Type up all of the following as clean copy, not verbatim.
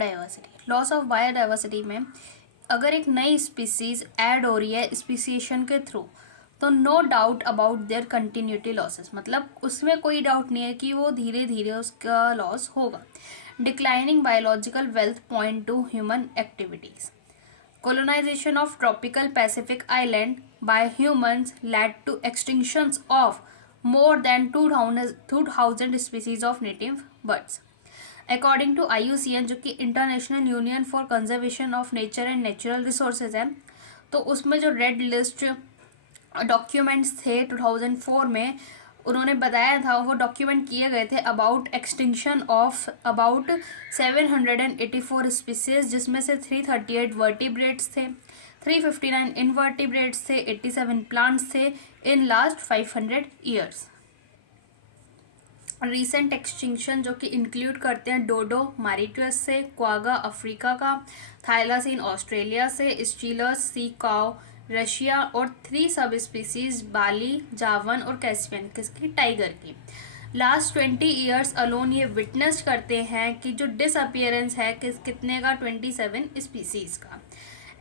Biodiversity. Loss of biodiversity में अगर एक नई स्पीसीज ऐड हो रही है स्पीसीएशन के थ्रू, तो no doubt about their continuity losses, मतलब उसमें कोई डाउट नहीं है कि वो धीरे धीरे उसका लॉस होगा। Declining biological wealth point two human activities. Colonization of tropical Pacific island by humans led to extinctions of more than 2,000 species of native birds. According to IUCN, जो कि international union for conservation of nature and natural resources है, तो उसमें जो red list documents थे 2004 में, उन्होंने बताया था, वो डॉक्यूमेंट किए गए थे about extinction of about 784 species, जिसमें से 338 वर्टिब्रेट्स थे, 359 इनवर्टिब्रेट्स थे, 87 प्लांट्स थे in last 500 years. Recent extinction जो कि इंक्लूड करते हैं डोडो मारिटस से, क्वागा अफ्रीका का, थाइलासीन ऑस्ट्रेलिया से, स्टीलर्स सी काउ रशिया और 3 सब स्पीसीज बाली, जावन और कैस्पियन किसकी, टाइगर की। लास्ट 20 ईयर्स अलोन ये विटनेस करते हैं कि जो डिसअपियरेंस है कितने का, 27 स्पीसीज का।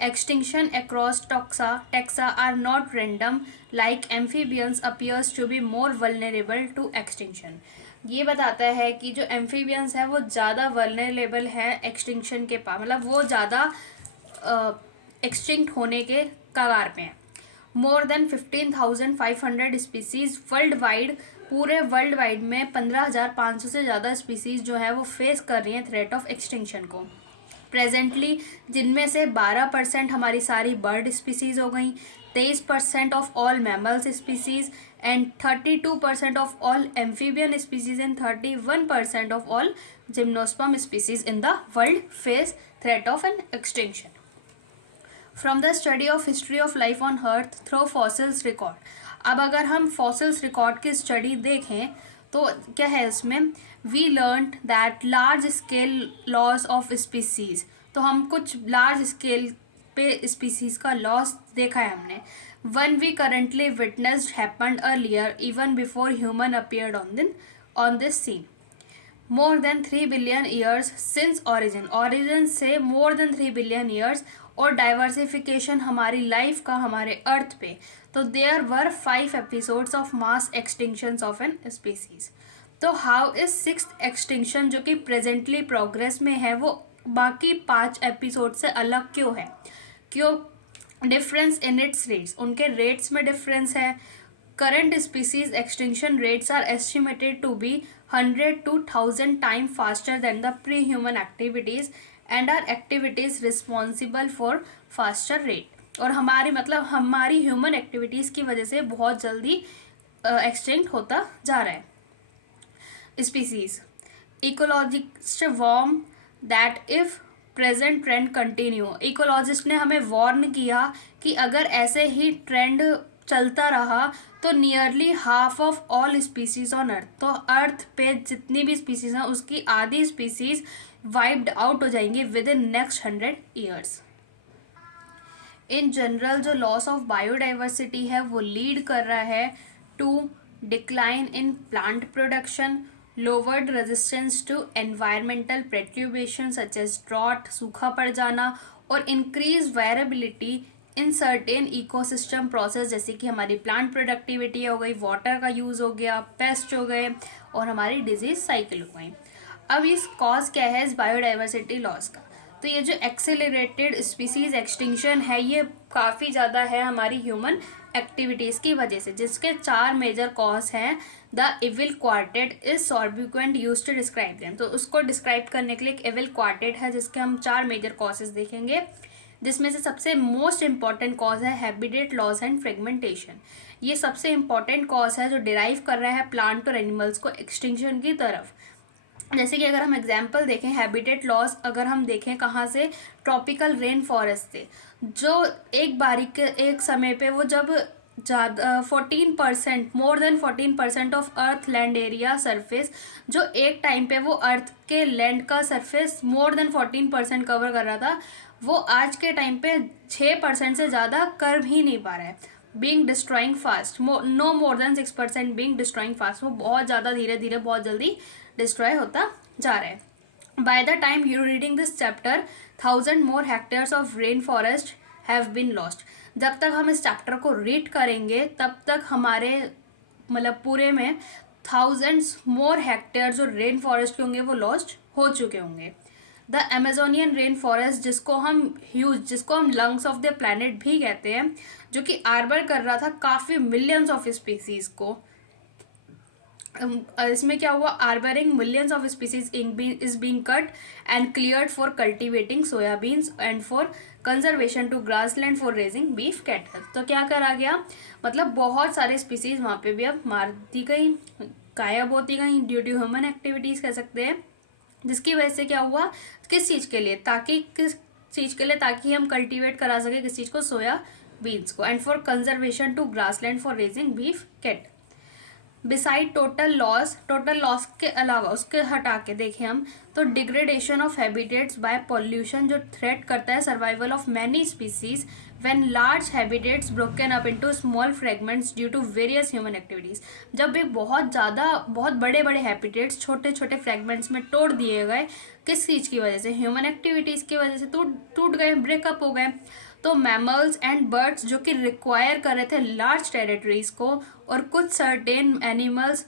Extinction across taxa are not random, like amphibians appears to be more vulnerable to extinction. ये बताता है कि जो एम्फीबियंस है वो ज़्यादा वल्नरेबल है एक्सटिंक्शन के पास, मतलब वो ज़्यादा एक्सटिंक्ट होने के कगार पे हैं। More than 15,500 species world wide, पूरे वर्ल्ड वाइड में 15,500 से ज़्यादा स्पीसीज जो है वो फेस कर रही हैं थ्रेट ऑफ एक्सटिंक्शन को प्रेजेंटली, जिनमें से 12% हमारी सारी बर्ड स्पीसीज हो गई, 23% of all mammals species and 32% of all amphibian species and 31% of all gymnosperm species in the world face threat of an extinction. From the study of history of life on earth through fossils record. अब अगर हम fossils record की study देखें तो क्या है इसमें, we learn that large scale loss of species, तो हम कुछ लार्ज स्केल पे स्पीसीज का लॉस देखा है हमने। One we currently witnessed happened earlier even before human appeared on this scene. More than 3 billion years since origin से more than 3 billion years, और डाइवर्सिफिकेशन हमारी लाइफ का हमारे अर्थ पे, तो there were 5 episodes of mass extinctions of an species. तो how is 6th extinction जो कि प्रेजेंटली प्रोग्रेस में है वो बाकी 5 एपिसोड से अलग क्यों है, क्यों डिफरेंस इन इट्स रेट्स, उनके रेट्स में डिफरेंस है। Current species extinction rates are estimated to be 100 to 1000 times faster than the pre-human activities and are activities responsible for faster rate, और हमारी ह्यूमन एक्टिविटीज़ की वजह से बहुत जल्दी एक्सटिंक्ट होता जा रहा है species. Ecologist warn that if present trend continue, ecologist ने हमें वार्न किया कि अगर ऐसे ही ट्रेंड चलता रहा तो nearly half of all species on earth, तो अर्थ पे जितनी भी स्पीसीज हैं उसकी आधी स्पीसीज वाइप्ड आउट हो जाएंगी within next 100 years. In general जो लॉस ऑफ बायोडाइवर्सिटी है वो लीड कर रहा है to decline in plant production, lowered resistance to environmental perturbation such as drought, सूखा पड़ जाना, और increase variability in certain ecosystem process, जैसे कि हमारी प्लांट प्रोडक्टिविटी हो गई, वाटर का यूज़ हो गया, पेस्ट हो गए, और हमारी डिजीज साइकिल हो गई। अब इस कॉज क्या है इस बायोडाइवर्सिटी लॉस का, तो ये जो एक्सेलरेटेड स्पीसीज एक्सटिंक्शन है ये काफ़ी ज़्यादा है हमारी ह्यूमन एक्टिविटीज़ की वजह से, जिसके 4 मेजर कॉज हैं। The evil quartet is sobriquet used to describe them, तो उसको डिस्क्राइब करने के लिए एक एविल क्वार्टेट है जिसके हम 4 मेजर कॉजेज देखेंगे, जिसमें से सबसे मोस्ट इंपॉर्टेंट कॉज है हैबिटेट लॉस एंड फ्रेगमेंटेशन। ये सबसे इंपॉर्टेंट कॉज है जो डिराइव कर रहा है प्लांट और एनिमल्स को एक्सटिंक्शन की तरफ। जैसे कि अगर हम एग्जांपल देखें हैबिटेट लॉस, अगर हम देखें कहाँ से, ट्रॉपिकल रेन फॉरेस्ट से, जो एक समय पे वो जब ज़्यादा 14% more than 14% of earth land area surface, जो एक टाइम पे वो अर्थ के लैंड का सरफेस मोर देन 14% कवर कर रहा था, वो आज के टाइम पे 6% से ज़्यादा कर ही नहीं पा रहा है। Being destroying fast, no more than 6% being destroying fast, वो बहुत ज़्यादा धीरे धीरे बहुत जल्दी डिस्ट्रॉय होता जा रहा है। By the time you're reading this chapter, 1,000 more hectares of rainforest have been lost. जब तक हम इस चैप्टर को रीड करेंगे तब तक हमारे मतलब पूरे में 1000 मोर हेक्टेयर जो रेन फॉरेस्ट के होंगे वो लॉस्ट हो चुके होंगे. द अमेजोनियन रेन फॉरेस्ट, जिसको हम लंग्स ऑफ द प्लैनेट भी कहते हैं, जो कि आर्बर कर रहा था काफ़ी मिलियंस ऑफ स्पीसीज को. इसमें क्या हुआ, harbouring millions of species is being cut and cleared for cultivating soybeans and for conservation to grassland for raising beef cattle. तो क्या करा गया, मतलब बहुत सारे स्पीसीज वहाँ पे भी अब मार दी गई, गायब होती गई ड्यू टू ह्यूमन एक्टिविटीज कह सकते हैं. जिसकी वजह से क्या हुआ, किस चीज़ के लिए, ताकि हम कल्टीवेट करा सके किस चीज़ को, सोया बीन्स को, and for conservation to grassland for raising beef cattle. Beside total loss के अलावा, उसके हटा के देखें हम तो degradation of habitats by pollution जो थ्रेट करता है survival of many species when large habitats broken up into small fragments due to various human activities. जब भी बहुत बड़े बड़े हैबिटेट्स छोटे छोटे फ्रेगमेंट्स में तोड़ दिए गए, किस चीज़ की वजह से, ह्यूमन एक्टिविटीज़ की वजह से टूट गए, ब्रेकअप हो गए. तो मैमल्स एंड बर्ड्स जो कि रिक्वायर कर रहे थे लार्ज टेरिटरीज को, और कुछ certain animals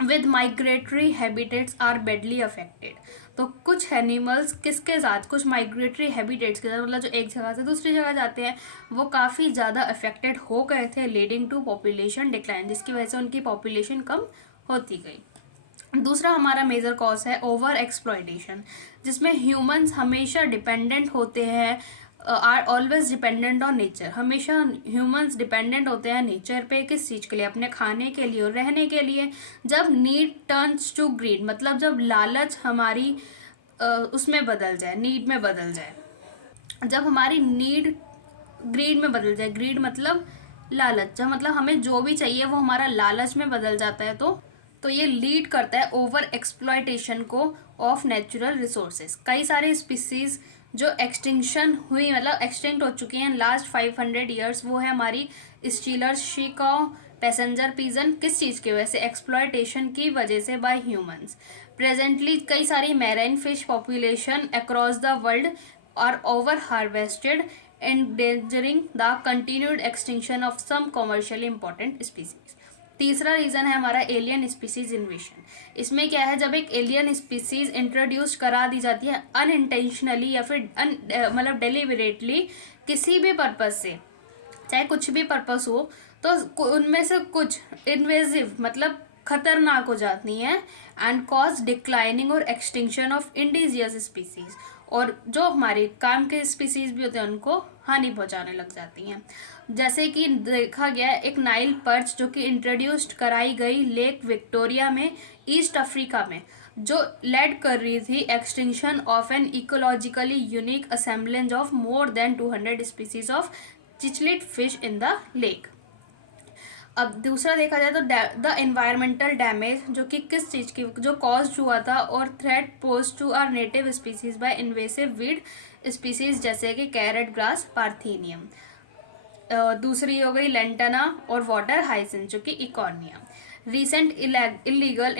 with migratory habitats are badly affected. तो कुछ एनिमल्स किसके साथ, कुछ माइग्रेटरी हैबिटेट्स के साथ, मतलब जो एक जगह से दूसरी जगह जाते हैं, वो काफ़ी ज़्यादा अफेक्टेड हो गए थे, लीडिंग टू पॉपुलेशन डिक्लाइन, जिसकी वजह से उनकी पॉपुलेशन कम होती गई. दूसरा हमारा मेजर कॉज है ओवर एक्सप्लॉयटेशन, जिसमें ह्यूमंस हमेशा डिपेंडेंट होते हैं, are always dependent on nature. हमेशा ह्यूमंस डिपेंडेंट होते हैं नेचर पे, किस चीज़ के लिए, अपने खाने के लिए और रहने के लिए. जब नीड टर्न्स टू ग्रीड, मतलब जब लालच हमारी उसमें बदल जाए, नीड में बदल जाए, जब हमारी नीड ग्रीड में बदल जाए, ग्रीड मतलब लालच, जब मतलब हमें जो भी चाहिए वो हमारा लालच में बदल जाता है, तो ये लीड करता है ओवर एक्सप्लॉयटेशन को ऑफ नेचुरल रिसोर्सेज. कई सारे स्पीसीज जो एक्सटिंक्शन हुई, मतलब एक्सटिंक्ट हो चुकी हैं लास्ट 500 ईयर्स, वो है हमारी स्टीलर्स, शीकाउ, पैसेंजर पिजन. किस चीज़ की वजह से, एक्सप्लॉयटेशन की वजह से बाय ह्यूमंस. प्रेजेंटली कई सारी marine fish population across the world are over harvested endangering the continued extinction of some commercially important species. तीसरा रीज़न है हमारा एलियन स्पीसीज इन्वेशन. इसमें क्या है, जब एक एलियन स्पीसीज इंट्रोड्यूस करा दी जाती है अनइंटेंशनली या फिर मतलब डेलिबरेटली किसी भी पर्पज से, चाहे कुछ भी पर्पस हो, तो उनमें से कुछ इन्वेजिव मतलब खतरनाक हो जाती हैं एंड कॉज डिक्लाइनिंग और एक्सटिंक्शन ऑफ इंडिजियस स्पीसीज, और जो हमारे काम के स्पीसीज भी होते हैं उनको हानि पहुंचाने लग जाती हैं. जैसे कि देखा गया एक नाइल पर्च जो कि इंट्रोड्यूस्ड कराई गई लेक विक्टोरिया में ईस्ट अफ्रीका में, जो लेड कर रही थी extinction of an ecologically unique assemblage of more than 200 species of cichlid fish in the lake. अब दूसरा देखा जाए तो द एनवायरमेंटल डैमेज, जो कि किस चीज़ की, जो कॉज हुआ था, और threat pose to our native species by invasive weed species जैसे कि कैरेट ग्रास, पार्थेनियम. दूसरी हो गई लेंटना और वाटर हाइसिंथ जो कि Eichhornia. Recent illegal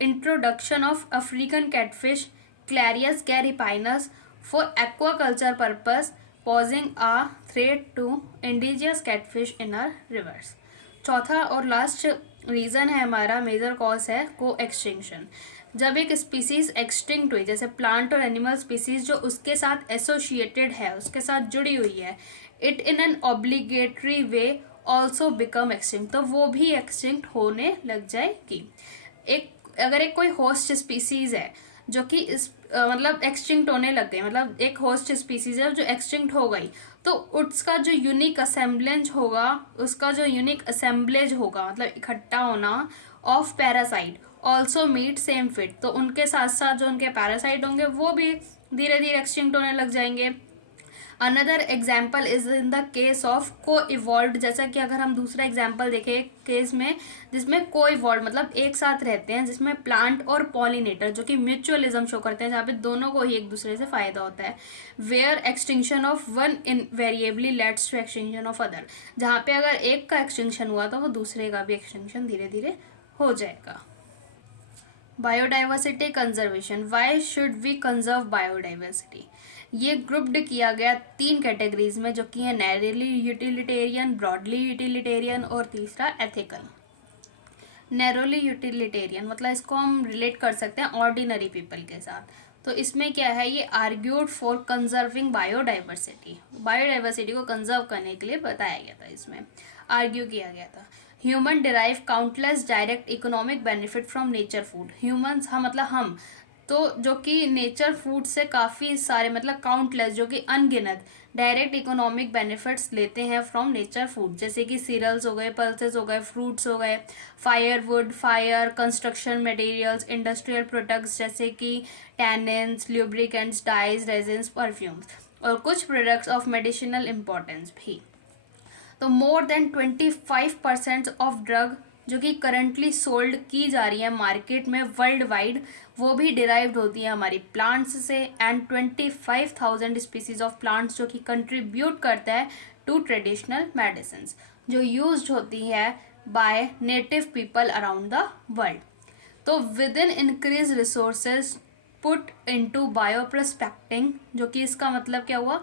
introduction of African catfish Clarias gariepinus for aquaculture purpose posing a threat to indigenous catfish in our rivers. चौथा और लास्ट रीज़न है हमारा, मेजर कॉज है को एक्सटिंक्शन. जब एक स्पीसीज एक्सटिंक्ट हुई, जैसे प्लांट और एनिमल स्पीसीज जो उसके साथ एसोसिएटेड है, उसके साथ जुड़ी हुई है, it in an obligatory way also become extinct, तो वो भी एक्सटिंक्ट होने लग जाएगी. अगर एक कोई होस्ट स्पीसीज है जो कि मतलब एक्सटिंक्ट होने लग गई, मतलब एक होस्ट स्पीसीज है जो एक्सटिंक्ट हो गई, तो उसका जो यूनिक असेंबलेंस होगा, मतलब इकट्ठा होना of parasite also meet same fate, तो उनके साथ साथ जो उनके पैरासाइट होंगे वो भी धीरे धीरे एक्सटिंक्ट होने लग जाएंगे. Another example is in the case of को इवॉल्व, जैसा कि अगर हम दूसरा एग्जाम्पल देखें केस में जिसमें को इवॉल्व मतलब एक साथ रहते हैं, जिसमें प्लांट और पॉलिनेटर जो कि म्यूचुअलिज्म शो करते हैं, जहाँ पे दोनों को ही एक दूसरे से फायदा होता है. Where extinction of one invariably leads to extinction of other, जहाँ पे अगर एक का एक्सटिंक्शन हुआ तो वो दूसरे का भी एक्सटिंक्शन धीरे धीरे हो जाएगा. Biodiversity conservation, why should we conserve biodiversity. ये ग्रुप्ड किया गया 3 कैटेगरीज में, जो कि है नैरोली यूटिलिटेरियन, ब्रॉडली यूटिलिटेरियन और तीसरा एथिकल। नैरोली यूटिलिटेरियन मतलब इसको हम रिलेट कर सकते हैं ऑर्डिनरी पीपल के साथ। तो इसमें क्या है, ये argued for conserving biodiversity, biodiversity को कंजर्व करने के लिए बताया गया था, इसमें आर्ग्यू किया गया था। Human derive countless direct economic benefit from nature food. Humans, हम मतलब हम, तो जो कि नेचर फूड से काफ़ी सारे मतलब काउंटलेस, जो कि अनगिनत डायरेक्ट इकोनॉमिक बेनिफिट्स लेते हैं फ्रॉम नेचर फूड, जैसे कि सीरियल्स हो गए, पल्सेस हो गए, फ्रूट्स हो गए, firewood, fire, construction materials, industrial products जैसे कि tannins, lubricants, dyes, resins, perfumes और कुछ प्रोडक्ट्स ऑफ मेडिसिनल इम्पोर्टेंस भी। तो मोर देन 25% ऑफ ड्रग जो कि करंटली सोल्ड की जा रही है मार्केट में वर्ल्ड वाइड, वो भी डिराइव्ड होती है हमारी प्लांट्स से। एंड 25,000 स्पीसीज ऑफ प्लांट्स जो कि कंट्रीब्यूट करता है टू ट्रेडिशनल मेडिसिन जो यूज्ड होती है by native people around the world. तो with in increase resources put into bioprospecting, जो कि इसका मतलब क्या हुआ,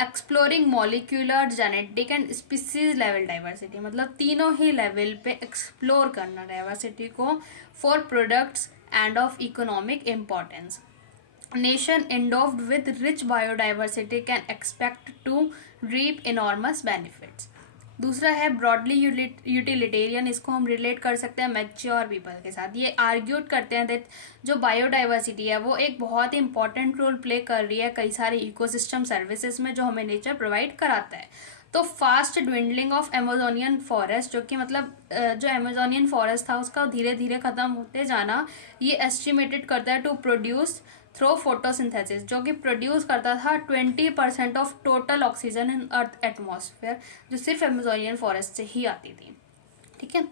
exploring molecular, genetic and species level diversity, मतलब तीनों ही लेवल पे एक्सप्लोर करना डाइवर्सिटी को for products and of economic importance. Nation endowed with rich biodiversity can expect to reap enormous benefits. दूसरा है ब्रॉडली यूटिलिटेरियन, इसको हम रिलेट कर सकते हैं मैच्योर पीपल के साथ। ये आर्ग्यूट करते हैं दैट जो बायोडाइवर्सिटी है वो एक बहुत ही इंपॉर्टेंट रोल प्ले कर रही है कई सारे इकोसिस्टम सर्विसेज में जो हमें नेचर प्रोवाइड कराता है। तो fast dwindling of Amazonian forest, जो कि मतलब जो अमेजोनियन फॉरेस्ट था उसका धीरे धीरे ख़त्म होते जाना, ये एस्टिमेटेड करता है टू प्रोड्यूस थ्रो फोटोसिंथेसिस, जो कि प्रोड्यूस करता था 20% of total oxygen in earth atmosphere, जो सिर्फ अमेजोनियन फॉरेस्ट से ही आती थी। ठीक है।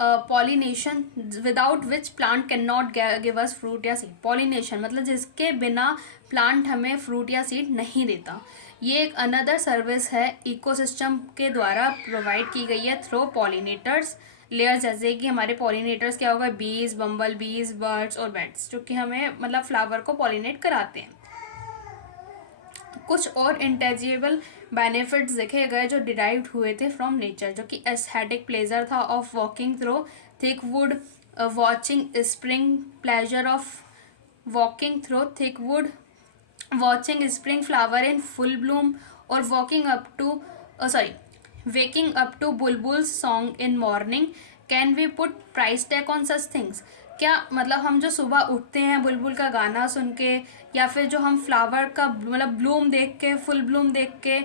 Pollination, without which plant can not give us fruit या सीड। पॉलिनेशन मतलब जिसके बिना प्लांट हमें फ्रूट या सीड नहीं देता। ये एक अनदर सर्विस है इकोसिस्टम के द्वारा प्रोवाइड की गई है थ्रो पॉलिनेटर्स लेयर्स, जैसे कि हमारे पॉलिनेटर्स क्या होगा, बीज, बम्बल बीज, बर्ड्स और बैट्स, जो कि हमें मतलब फ्लावर को पॉलिनेट कराते हैं। कुछ और इंटेजिबल बेनिफिट्स देखे गए जो डिराइव्ड हुए थे फ्रॉम नेचर, जो कि एस्थेटिक प्लेजर था of walking through thick wood, watching spring, pleasure of walking through thick wood, watching spring flower in full bloom और walking up to waking up to bulbul's song in morning. Can we put price tag on such things? क्या मतलब हम जो सुबह उठते हैं बुलबुल का गाना सुन के, या फिर जो हम फ्लावर का मतलब ब्लूम देख के, फुल ब्लूम देख के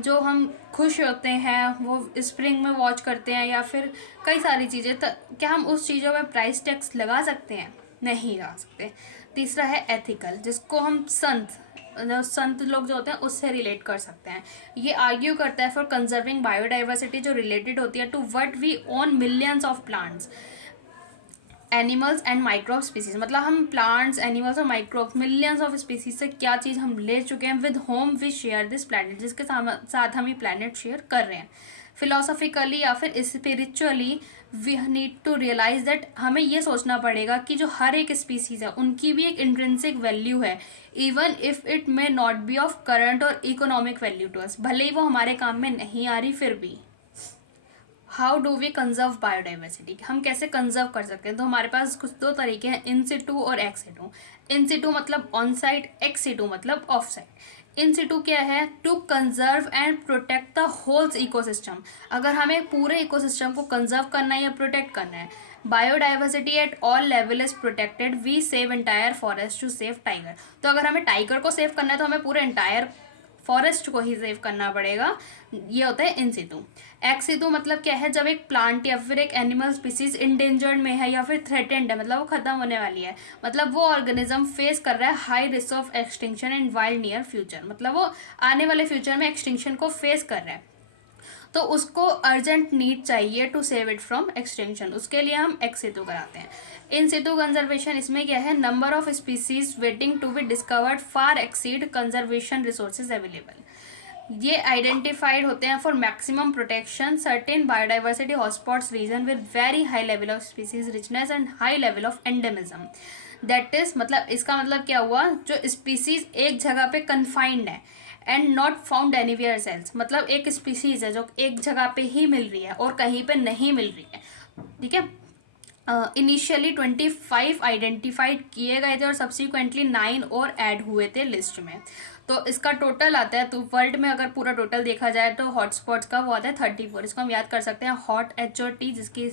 जो हम खुश होते हैं, वो स्प्रिंग में वॉच करते हैं, या फिर कई सारी चीज़ें, तो क्या हम उस चीज़ों में प्राइस टैग्स लगा सकते हैं? नहीं लगा सकते। तीसरा है एथिकल, जिसको हम संत लोग जो होते हैं उससे रिलेट कर सकते हैं। ये आर्ग्यू करता है फॉर कंजर्विंग बायोडाइवर्सिटी, जो रिलेटेड होती है to what we own millions of plants, animals and microbe species, मतलब हम प्लांट्स, एनिमल्स और माइक्रोब मिलियंस ऑफ स्पीसीज से क्या चीज़ हम ले चुके हैं, with whom we share this planet, जिसके साथ हम ये प्लैनेट शेयर कर रहे हैं। फिलोसॉफिकली या फिर spiritually we need to realize that, हमें ये सोचना पड़ेगा कि जो हर एक स्पीसीज है उनकी भी एक इंट्रिंसिक वैल्यू है, even if it may not be of current और इकोनॉमिक वैल्यू टू अस, भले ही वो हमारे काम में नहीं आ रही फिर भी। How do we conserve biodiversity, हम कैसे कंजर्व कर सकते हैं? तो हमारे पास कुछ दो तरीके हैं, इन सिटू और एक्स सिटू। इन सिटू मतलब ऑन साइट, एक्स सिटू मतलब ऑफ साइट। इन सिटू क्या है, to conserve and protect the whole ecosystem, अगर हमें पूरे इकोसिस्टम को कंजर्व करना है या प्रोटेक्ट करना है। Biodiversity at all level is protected, we save entire forest to save tiger, तो अगर हमें टाइगर को सेव करना है तो हमें पूरे एंटायर फॉरेस्ट को ही सेव करना पड़ेगा। ये होता है इन सिटू। एक्स सिटू मतलब क्या है, जब एक प्लांट या फिर एक एनिमल स्पीसीज इंडेंजर्ड में है या फिर थ्रेटेंड है, मतलब वो खत्म होने वाली है, मतलब वो ऑर्गेनिज्म फेस कर रहा है high risk of extinction in wild near future, मतलब वो आने वाले फ्यूचर में एक्सटिंक्शन को फेस कर रहा है, तो उसको अर्जेंट नीड चाहिए to save it from extinction, उसके लिए हम एक्स सिटू कराते हैं। इन सिटू कंजर्वेशन, इसमें क्या है, number of species waiting to be discovered far exceed conservation resources available, ये आइडेंटिफाइड होते हैं for maximum protection certain biodiversity hotspots region with very high level of species richness and high level of endemism. That is मतलब इसका मतलब क्या हुआ, जो species एक जगह पे कन्फाइंड है and not found anywhere else, मतलब एक स्पीसीज है जो एक जगह पे ही मिल रही है और कहीं पे नहीं मिल रही है, ठीक है। इनिशियली 25 आइडेंटिफाइड किए गए थे और सब्सिक्वेंटली 9 और ऐड हुए थे लिस्ट में। तो इसका टोटल आता है, तो वर्ल्ड में अगर पूरा टोटल देखा जाए तो हॉटस्पॉट्स का वो आता है 34। इसको हम याद कर सकते हैं, हॉट HOT जिसकी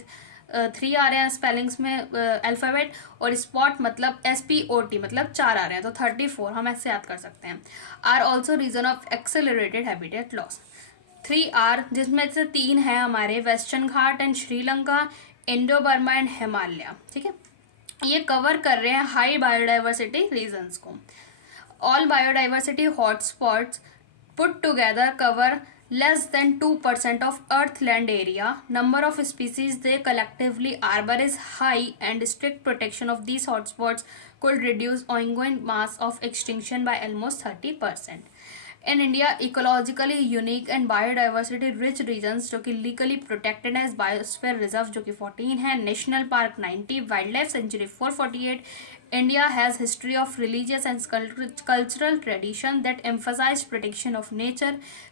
3 आ रहे हैं स्पेलिंग्स में अल्फ़ाबेट, और स्पॉट मतलब SPOT मतलब 4 आ रहे हैं, तो 34 हम ऐसे याद कर सकते हैं। Are also reason of accelerated habitat loss. 3 are जिसमें से 3 है हमारे western Ghat and Sri Lanka, Indo Burma and Himalaya, ठीक है। ये कवर कर रहे हैं हाई बायोडाइवर्सिटी रीजन्स को। All biodiversity hotspots put together cover less than 2% of earth land area. Number of species they collectively arbor is high and strict protection of these hotspots could reduce ongoing mass of extinction by almost 30%. In India, ecologically unique and biodiversity rich regions जो कि legally protected as biosphere reserve जो कि 14 है, national park 90, wildlife sanctuary 448. India has history of religious and cultural tradition that emphasize protection of nature.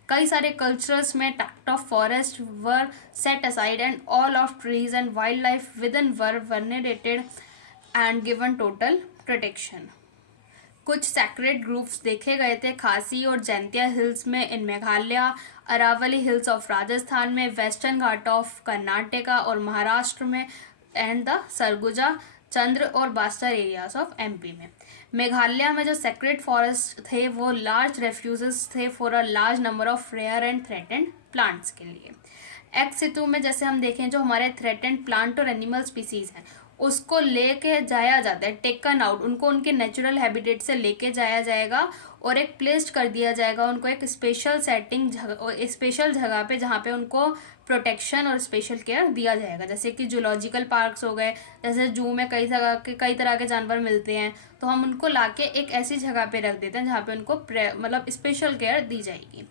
कई सारे cultures में tract of forest were set aside and all of trees and wildlife within were venerated and given total protection. कुछ sacred groups देखे गए थे खासी और Jaintia hills में इन मेघालय, अरावली हिल्स ऑफ राजस्थान में, वेस्टर्न घाट ऑफ कर्नाटका और महाराष्ट्र में, एंड द सरगुजा, चंद्र और बास्तर एरियाज ऑफ MP में। मेघालय में जो सेक्रेड फॉरेस्ट थे वो लार्ज रेफ्यूजेस थे for a large number of rare and threatened plants के लिए। एक्स सितु में जैसे हम देखें जो हमारे थ्रेटेंड प्लांट और एनिमल स्पीसीज हैं उसको लेके जाया जाता है, टेकन आउट, उनको उनके नेचुरल हैबिटेट से लेके जाया जाएगा और एक प्लेस्ड कर दिया जाएगा उनको एक स्पेशल सेटिंग स्पेशल जगह पे जहाँ पे उनको प्रोटेक्शन और स्पेशल केयर दिया जाएगा। जैसे कि जूलॉजिकल पार्क्स हो गए, जैसे जू में कई तरह के जानवर मिलते हैं, तो हम उनको लाके एक ऐसी जगह पे रख देते हैं जहाँ पे उनको मतलब स्पेशल केयर दी जाएगी।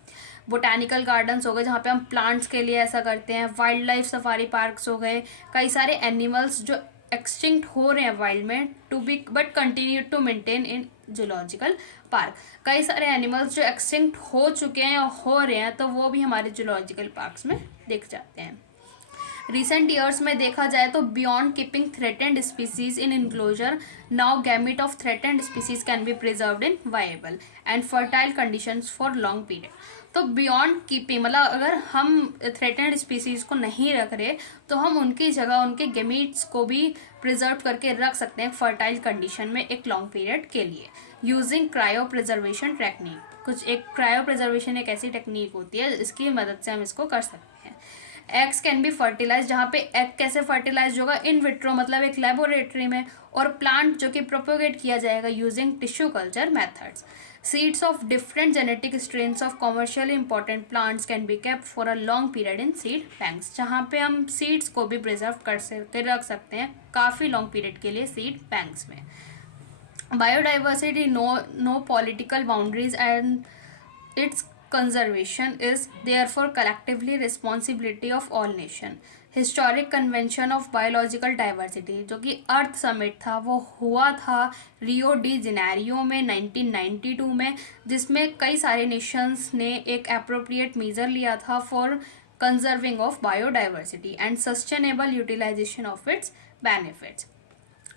बोटैनिकल गार्डन्स हो गए जहाँ पे हम प्लांट्स के लिए ऐसा करते हैं, वाइल्ड लाइफ सफारी पार्क्स हो गए, कई सारे एनिमल्स जो एक्सटिंक्ट हो रहे हैं वाइल्ड में to be but continue to maintain in zoological park, कई सारे एनिमल्स जो एक्सटिंक्ट हो चुके हैं या हो रहे हैं तो वो भी हमारे जूलॉजिकल पार्क्स में दिख जाते हैं। रिसेंट ईयर्स में देखा जाए तो beyond keeping threatened species in enclosure, now gamete of threatened species can be preserved in viable and fertile conditions for long period. तो बियॉन्ड कीपिंग मतलब अगर हम थ्रेटेंड स्पीसीज को नहीं रख रहे तो हम उनकी जगह उनके गेमीट्स को भी प्रिजर्व करके रख सकते हैं फर्टाइल कंडीशन में एक लॉन्ग पीरियड के लिए यूजिंग क्रायो प्रिजर्वेशन टेक्निक। कुछ एक क्रायो प्रिजर्वेशन एक ऐसी टेक्निक होती है इसकी मदद से हम इसको कर सकते हैं। एग्स कैन बी फर्टिलाइज, जहाँ पे एग कैसे फर्टिलाइज होगा, इन विट्रो मतलब एक लेबोरेटरी में, और प्लांट जो कि प्रोपोगेट किया जाएगा using tissue culture methods. Seeds of different genetic strains of commercially important plants can be kept for a long period in seed banks, जहाँ पे हम seeds को भी प्रिजर्व करके रख सकते हैं काफ़ी लॉन्ग पीरियड के लिए seed banks में। Biodiversity no political boundaries and its conservation is therefore collectively responsibility of all nations. Historic convention of biological diversity जो कि अर्थ समिट था वो हुआ था रियो डी जेनेरियो में 1992 में, जिसमें कई सारे नेशंस ने एक अप्रोप्रिएट मेजर लिया था for conserving of biodiversity and sustainable utilization of its benefits.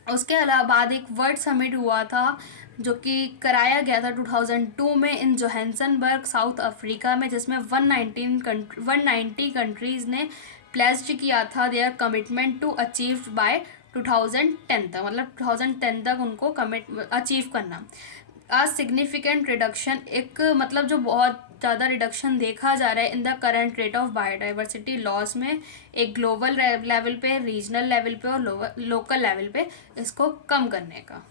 उसके अलावा बाद एक वर्ल्ड समिट हुआ था जो कि कराया गया था 2002 में इन जोहान्सबर्ग साउथ अफ्रीका में, जिसमें 190 कंट्रीज़ ने प्लेस्ड किया था their commitment to achieve by 2010 तक, मतलब 2010 तक उनको अचीव करना। अ सिग्निफिकेंट रिडक्शन, एक मतलब जो बहुत ज़्यादा रिडक्शन देखा जा रहा है in the current rate of biodiversity loss में, एक ग्लोबल लेवल पे, रीजनल लेवल पे और लोकल लेवल पे इसको कम करने का।